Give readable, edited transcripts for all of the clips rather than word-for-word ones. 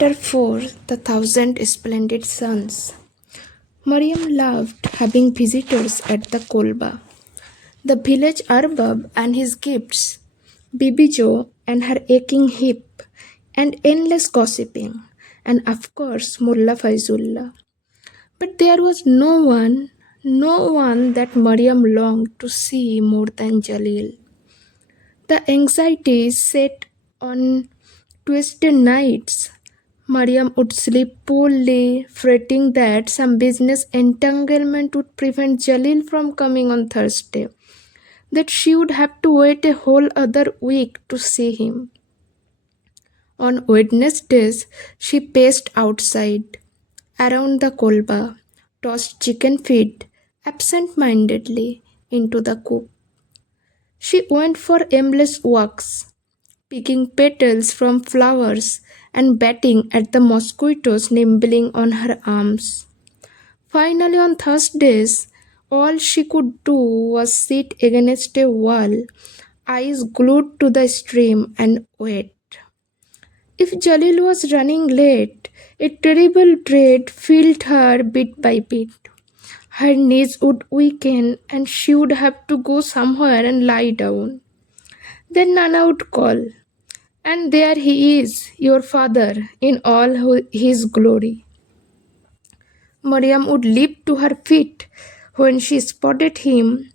Chapter 4 The Thousand Splendid Suns. Mariam loved having visitors at the Kolba. The village Arbab and his gifts, Bibi Jo and her aching hip, and endless gossiping, and of course Mullah Faizullah. But there was no one that Mariam longed to see more than Jalil. The anxiety set on twisted nights. Mariam would sleep poorly, fretting that some business entanglement would prevent Jalil from coming on Thursday, that she would have to wait a whole other week to see him. On Wednesdays, she paced outside, around the kolba, tossed chicken feed absent mindedly into the coop. She went for aimless walks, picking petals from flowers and batting at the mosquitoes nibbling on her arms. Finally, on Thursdays, all she could do was sit against a wall, eyes glued to the stream, and wait. If Jalil was running late, a terrible dread filled her bit by bit. Her knees would weaken and she would have to go somewhere and lie down. Then Nana would call, and there he is, your father, in all his glory. Mariam would leap to her feet when she spotted him,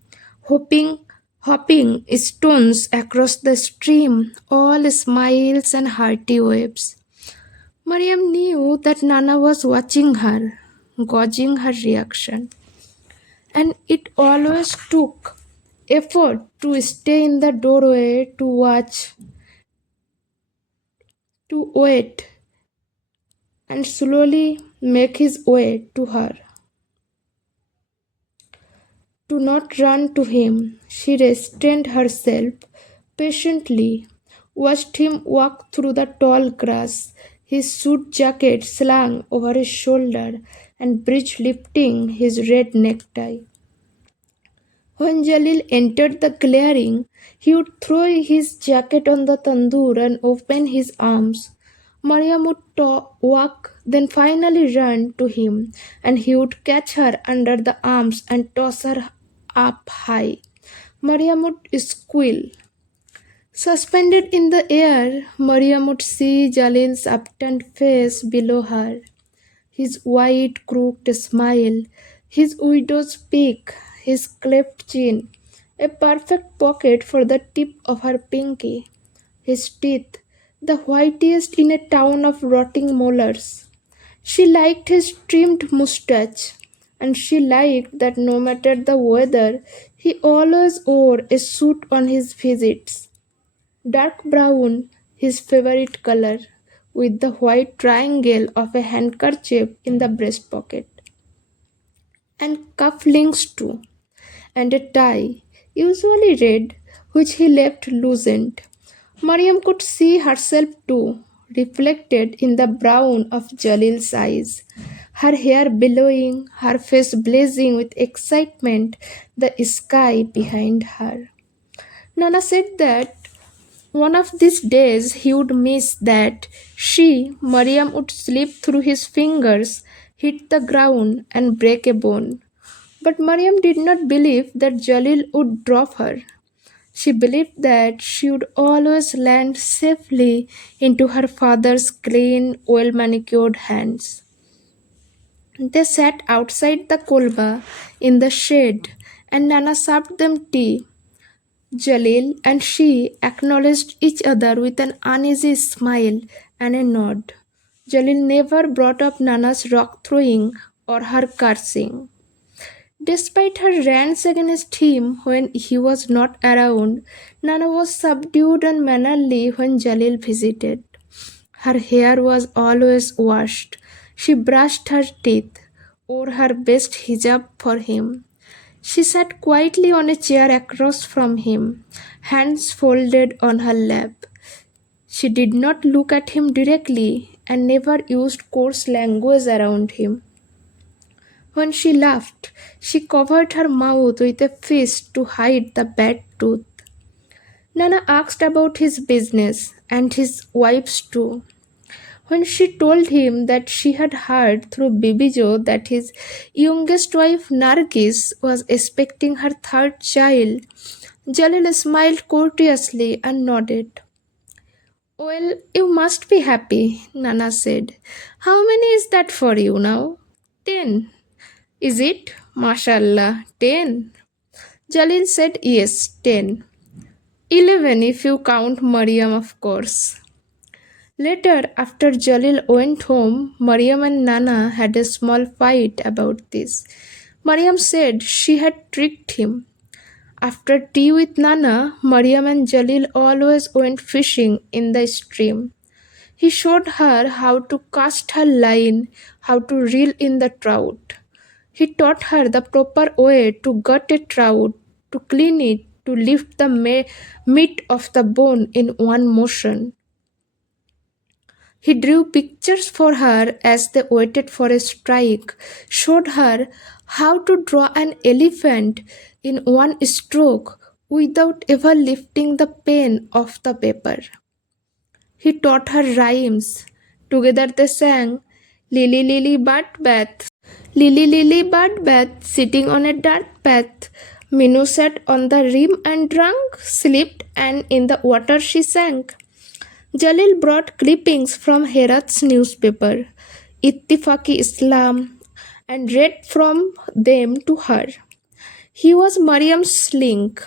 hopping stones across the stream, all smiles and hearty waves. Mariam knew that Nana was watching her, gauging her reaction, and it always took effort to stay in the doorway to watch, to wait, and slowly make his way to her. To not run to him, she restrained herself patiently, watched him walk through the tall grass, his suit jacket slung over his shoulder, and bridge lifting his red necktie. When Jalil entered the clearing, he would throw his jacket on the tandoor and open his arms. Mariam would walk, then finally run to him, and he would catch her under the arms and toss her up high. Mariam would squeal. Suspended in the air, Mariam would see Jalil's upturned face below her, his wide, crooked smile, his widow's peak, his cleft chin, a perfect pocket for the tip of her pinky, his teeth, the whitest in a town of rotting molars. She liked his trimmed moustache, and she liked that no matter the weather, he always wore a suit on his visits. Dark brown, his favorite color, with the white triangle of a handkerchief in the breast pocket. And cufflinks too, and a tie, usually red, which he left loosened. Mariam could see herself too, reflected in the brown of Jalil's eyes, her hair billowing, her face blazing with excitement, the sky behind her. Nana said that one of these days he would miss that she, Mariam, would slip through his fingers, hit the ground, and break a bone. But Mariam did not believe that Jalil would drop her. She believed that she would always land safely into her father's clean, well manicured hands. They sat outside the kolba in the shade, and Nana served them tea. Jalil and she acknowledged each other with an uneasy smile and a nod. Jalil never brought up Nana's rock throwing or her cursing. Despite her rants against him when he was not around, Nana was subdued and mannerly when Jalil visited. Her hair was always washed. She brushed her teeth, wore her best hijab for him. She sat quietly on a chair across from him, hands folded on her lap. She did not look at him directly and never used coarse language around him. When she laughed, she covered her mouth with a fist to hide the bad tooth. Nana asked about his business and his wife's too. When she told him that she had heard through Bibijo that his youngest wife Nargis was expecting her third child, Jalil smiled courteously and nodded. Well, you must be happy, Nana said. How many is that for you now? 10. Is it? Mashallah, 10. Jalil said yes, 10. 11 if you count Mariam, of course. Later, after Jalil went home, Mariam and Nana had a small fight about this. Mariam said she had tricked him. After tea with Nana, Mariam and Jalil always went fishing in the stream. He showed her how to cast her line, how to reel in the trout. He taught her the proper way to gut a trout, to clean it, to lift the meat of the bone in one motion. He drew pictures for her as they waited for a strike, showed her how to draw an elephant in one stroke without ever lifting the pen off the paper. He taught her rhymes. Together they sang, Lily, Lily, Bud Bath. Lily, Lily, Bud Bath, sitting on a dark path. Minu sat on the rim and drank, slipped, and in the water she sank. Jalil brought clippings from Herat's newspaper, Ittifaqi Islam, and read from them to her. He was Mariam's link,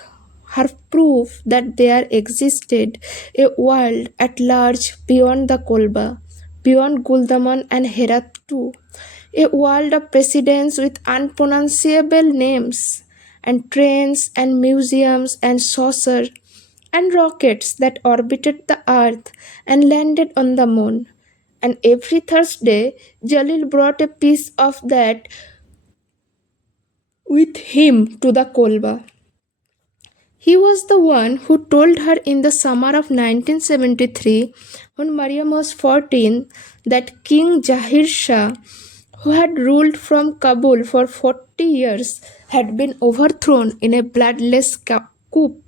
her proof that there existed a world at large beyond the Kolba, beyond Guldaman and Herat too, a world of presidents with unpronounceable names, and trains and museums and saucers and rockets that orbited the earth and landed on the moon. And every Thursday, Jalil brought a piece of that with him to the Kolba. He was the one who told her in the summer of 1973, when Mariam was 14, that King Jahir Shah, who had ruled from Kabul for 40 years, had been overthrown in a bloodless coup.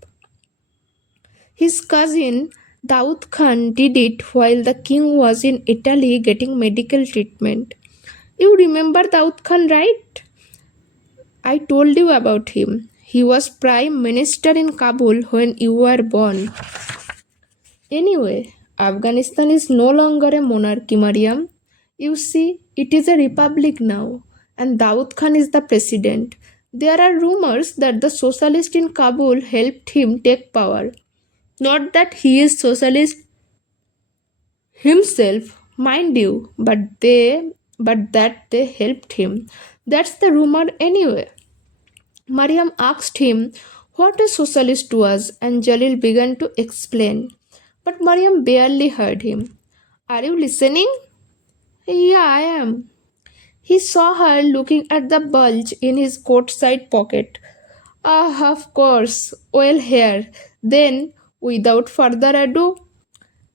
His cousin Daud Khan did it while the king was in Italy getting medical treatment. You remember Daud Khan, right? I told you about him. He was prime minister in Kabul when you were born. Anyway, Afghanistan is no longer a monarchy, Mariam. You see, it is a republic now, and Daud Khan is the president. There are rumors that the socialist in Kabul helped him take power. Not that he is socialist himself, mind you, but that they helped him. That's the rumor anyway. Mariam asked him what a socialist was, and Jalil began to explain. But Mariam barely heard him. Are you listening? Yeah, I am. He saw her looking at the bulge in his coat side pocket. Ah, of course. Well, here. Then, without further ado,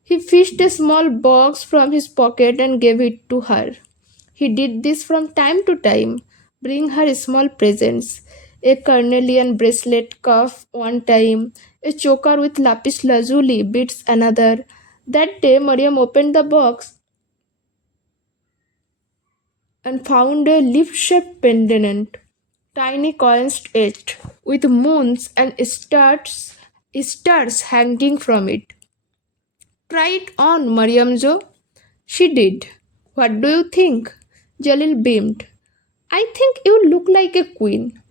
he fished a small box from his pocket and gave it to her. He did this from time to time, bring her small presents. A carnelian bracelet cuff one time, a choker with lapis lazuli beads another. That day, Mariam opened the box and found a leaf-shaped pendant, tiny coins etched, with moons and stars hanging from it. Try it on, Mariam Jo. She did. What do you think? Jalil beamed. I think you look like a queen.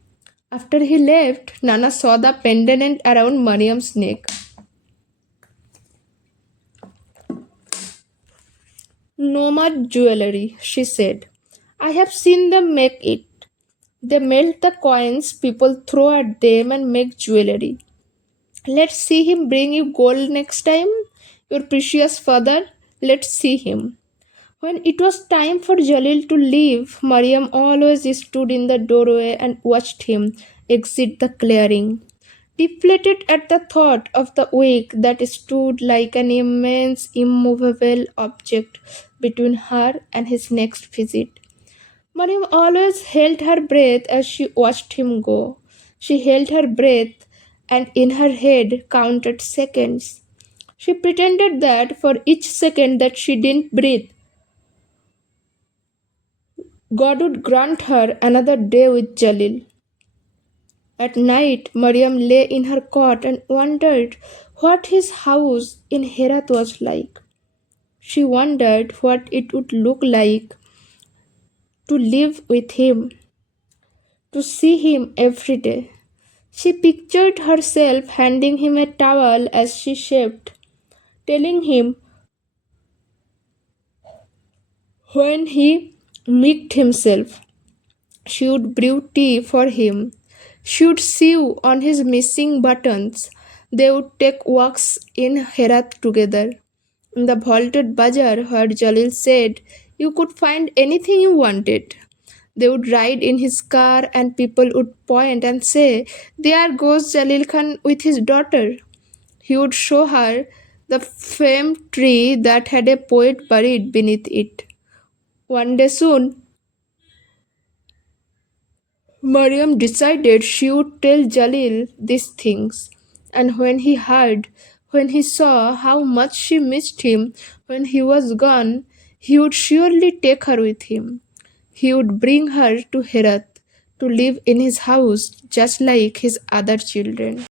After he left, Nana saw the pendant around Mariam's neck. Nomad jewelry, she said. I have seen them make it. They melt the coins people throw at them and make jewelry. Let's see him bring you gold next time. Your precious father, let's see him. When it was time for Jalil to leave, Mariam always stood in the doorway and watched him exit the clearing, deflated at the thought of the wig that stood like an immense, immovable object between her and his next visit. Mariam always held her breath as she watched him go. She held her breath and in her head counted seconds. She pretended that for each second that she didn't breathe, God would grant her another day with Jalil. At night, Mariam lay in her cot and wondered what his house in Herat was like. She wondered what it would look like to live with him, to see him every day. She pictured herself handing him a towel as she shaved, telling him when he milked himself. She would brew tea for him. She would sew on his missing buttons. They would take walks in Herat together. In the vaulted bazaar where Jalil said you could find anything you wanted. They would ride in his car and people would point and say, there goes Jalil Khan with his daughter. He would show her the famed tree that had a poet buried beneath it. One day soon, Mariam decided she would tell Jalil these things. And when he saw how much she missed him when he was gone, he would surely take her with him. He would bring her to Herat to live in his house just like his other children.